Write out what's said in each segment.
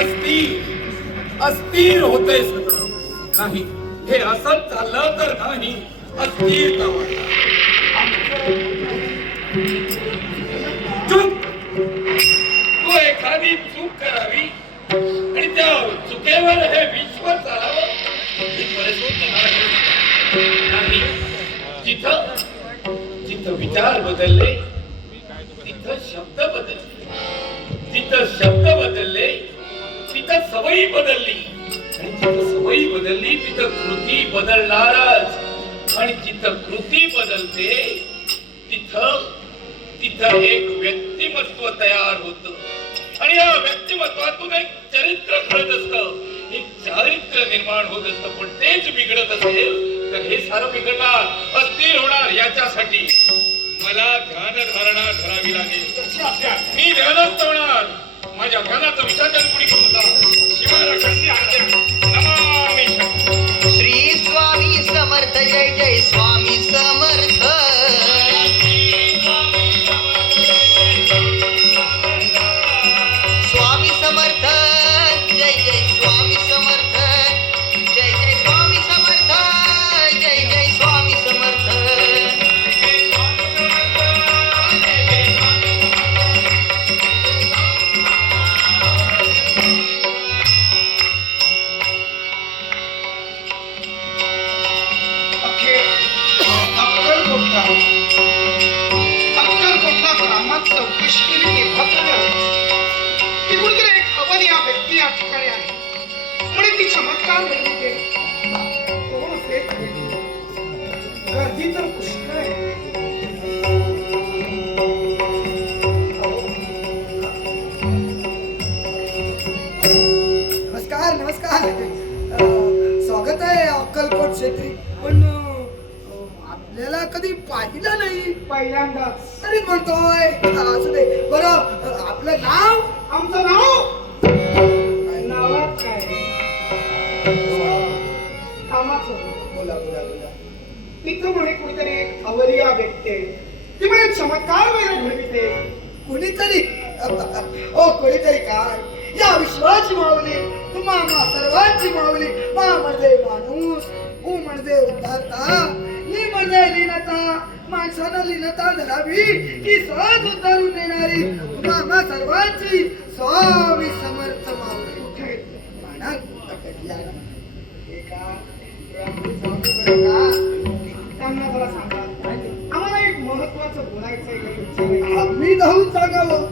अस्थिर अस्थिर होते नाही हे असत झालं तर नाही अस्थिरता वाढणार. चूक तू एखादी चूक करावी आणि त्या चुकेवर हे विश्व चालावं ही परिस्थिती नाही. नाही जिथं जिथं विचार बदलले तिथं शब्द बदलले तिथं सवयी बदलली. आणि तिथं सवयी बदलली तिथं कृती बदलणारच. आणि जिथं कृती बदलते तिथं तिथं एक व्यक्तिमत्व तयार होत. आणि या व्यक्तिमत्वातून एक चरित्र घडत असत. एक चारित्र्य निर्माण होत असत. पण तेच बिघडत असेल तर हे सारं बिघडणार अस्थिर होणार याच्यासाठी. मला ध्यान धारणा करावी लागेल. मी ध्यानस्थ होणार. माझ्या ध्यानाचं विसर्जन कोणी करू नका शिवाला गर्दी तर पुष्कळ आहे. नमस्कार नमस्कार. स्वागत आहे अक्कलकोट क्षेत्री. पण आपल्याला कधी पाहिलं नाही. पहिल्यांदाच. तरी म्हणतोय असू दे. बरं आपलं नाव? आमचं नाव? लागू लागला बोला तिथं म्हणे कुणीतरी एक अवलिया भेटते. ती म्हणे चमत्कार वगैरे घडविते. कुणीतरी? ओ कुणीतरी काय? या विश्वाची माऊली तुम्हाला सर्वांची माऊली मा म्हणजे माणूस ऊ म्हणजे उद्धारता ली म्हणजे लीनता माणसानं लीनता धरावी की सहज उद्धारून देणारी तुम्हाला सर्वांची स्वामी समर्थ माऊली. आम्ही जाऊन सांगावं.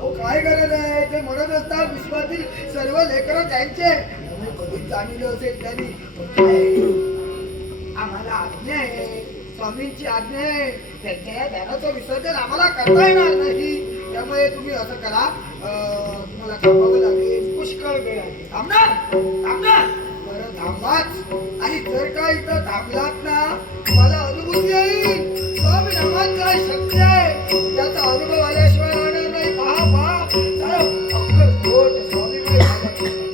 हो काय गरज आहे? ते म्हणत असतात विश्वातील सर्व लेकर त्यांचे. आम्ही असेल त्यांनी. आम्हाला आज्ञा आहे. स्वामींची आज्ञा आहे. त्यांच्या या ध्यानाचं विसर्जन आम्हाला करता येणार नाही. त्यामुळे तुम्ही असं करा. तुम्हाला थांबावं लागेल. पुष्कळ वेळ आहे. थांबणार? थांबणार? बरं थांबाच. आणि जर का इथं थांबलात ना तुम्हाला अनुभूती येईल. स्वामी नामात काय शक्ती आहे त्याचा अनुभव आल्याशिवाय राहणार नाही पहा पहा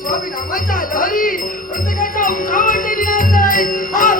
स्वामी लहरी प्रत्येकाच्या मुखावरती आहे. हा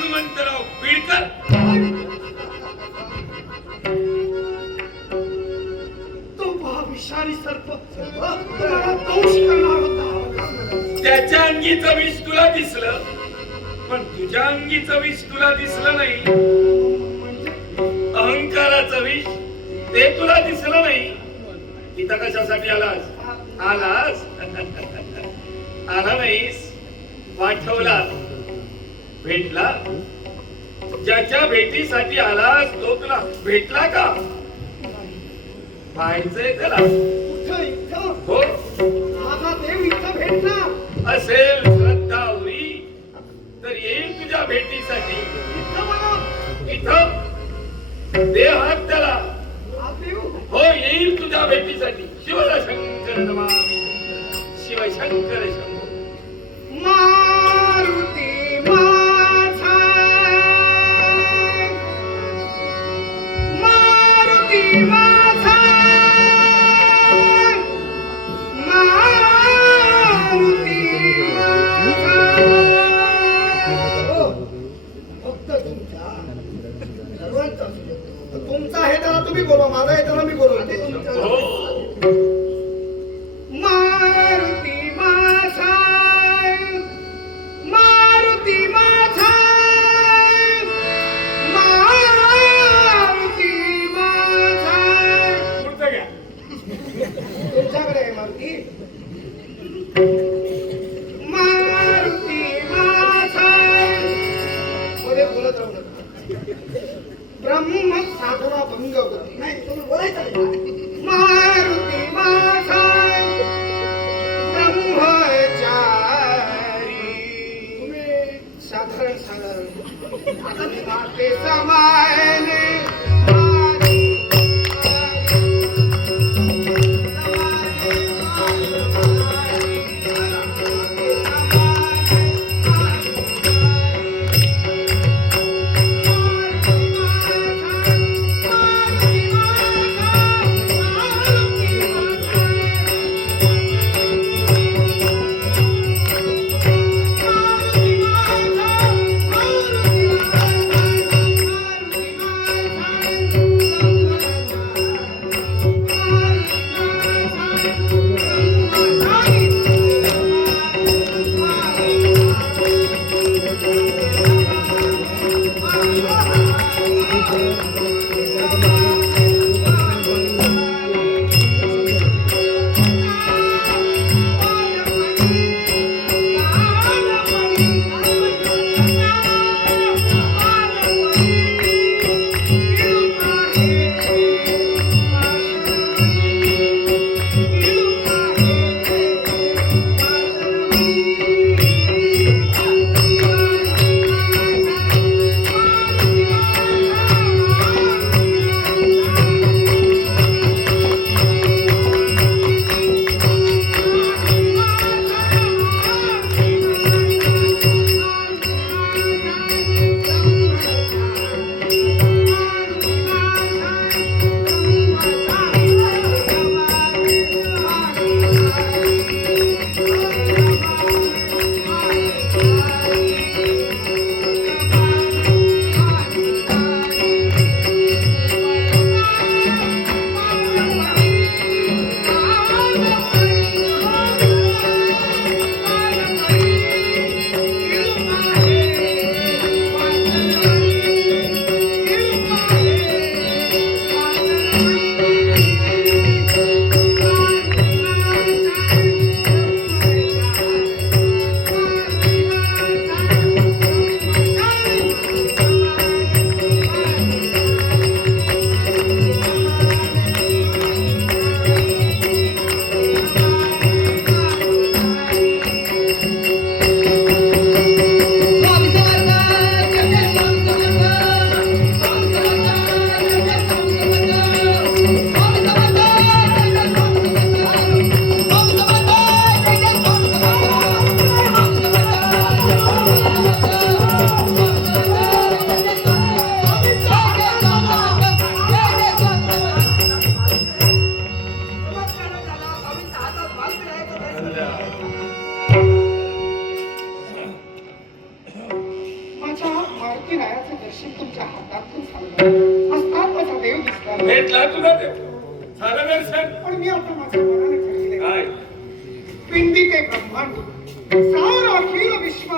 नाव बिडकर तो पहा विषारी सर्प करणार होता. त्याच्या अंगीचं विष तुला दिसलं पण तुझ्या अंगीचं विष तुला दिसलं नाही. अहंकाराचं विष ते तुला दिसलं नाही. इथं कशासाठी आलास? आलास? आला नाहीस? पाठवला भेटला? ज्याच्या भेटीसाठी आलास तो तुला भेटला का? पाहायचंय त्याला हो. माझा देव इथं भेटला. असेल श्रद्धा उरी तर येईल तुझ्या भेटीसाठी. इथं दे हात त्याला. हा येईल तुझ्या भेटीसाठी. शिवला शंकर शिवशंकर पण मी आता माझ्या मनाने ठरविले काय पिंडी ते ब्रह्मांड सार अखिल विश्व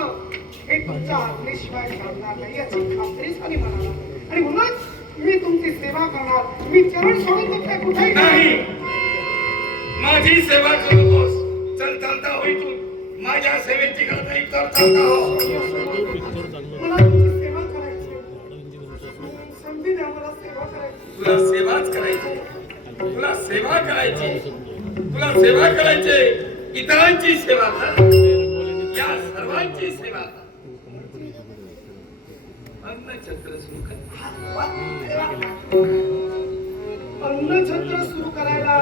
हे तुमच्या आज्ञेशिवाय चालणार नाही याची खात्री झाली मला आणि म्हणूनच मी तुमची सेवा करणार. मी चरण सोडून तुमच्या कुठे नाही. माझी सेवा करू नकोस. चल चालता हो माझ्या सेवेची चालता हो. मला तुमची सेवा करायची संधी द्या मला सेवा करायची तुला सेवाच करायची तुला सेवा करायची. तुला सेवा करायची. इतरांची सेवा कर. या सर्वांची सेवा अन्नछत्र सुरू कर. अन्नछत्र सुरू करायला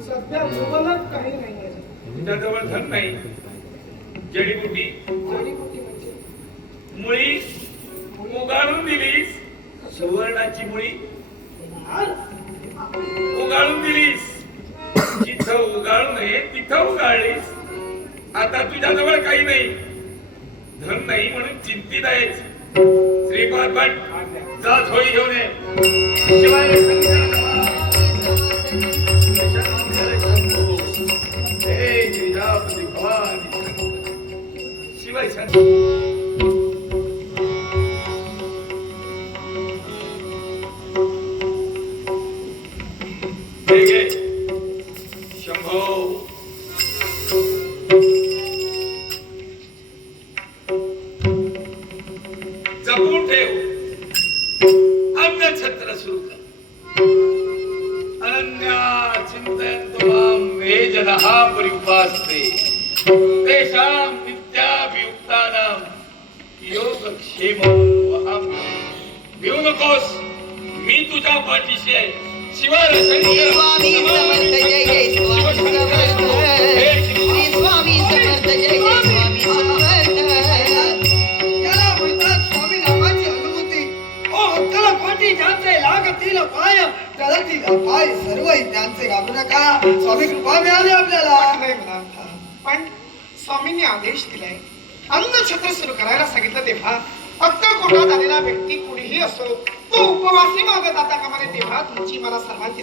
सध्या मुबलक काही तुझ्याजवळ धन नाही. जडीबुटी. जडीबुटी म्हणजे? मुळी. उगाळून दिलीस. सुवर्णाची मुळी. उगाळून दिलीस. जिथं उगाळू नये तिथं उगाळलीस. आता तुझ्याजवळ काही नाही. धन नाही म्हणून चिंतित आहेस. श्रीपाद भट जा झोळी घेऊन ये. शिवाय शंकर नमः. शिवाय पाय सर्व त्यांचे घाबरू नका. स्वामी कृपा मिळाली आपल्याला. मला पण स्वामींनी आदेश दिलाय. अन्नछत्र सुरू करायला सांगितलं तेव्हा अक्कलकोटात आलेला व्यक्ती कुणीही असो तो उपवासी मागत आता का तेव्हा तुमची मला सर्वांची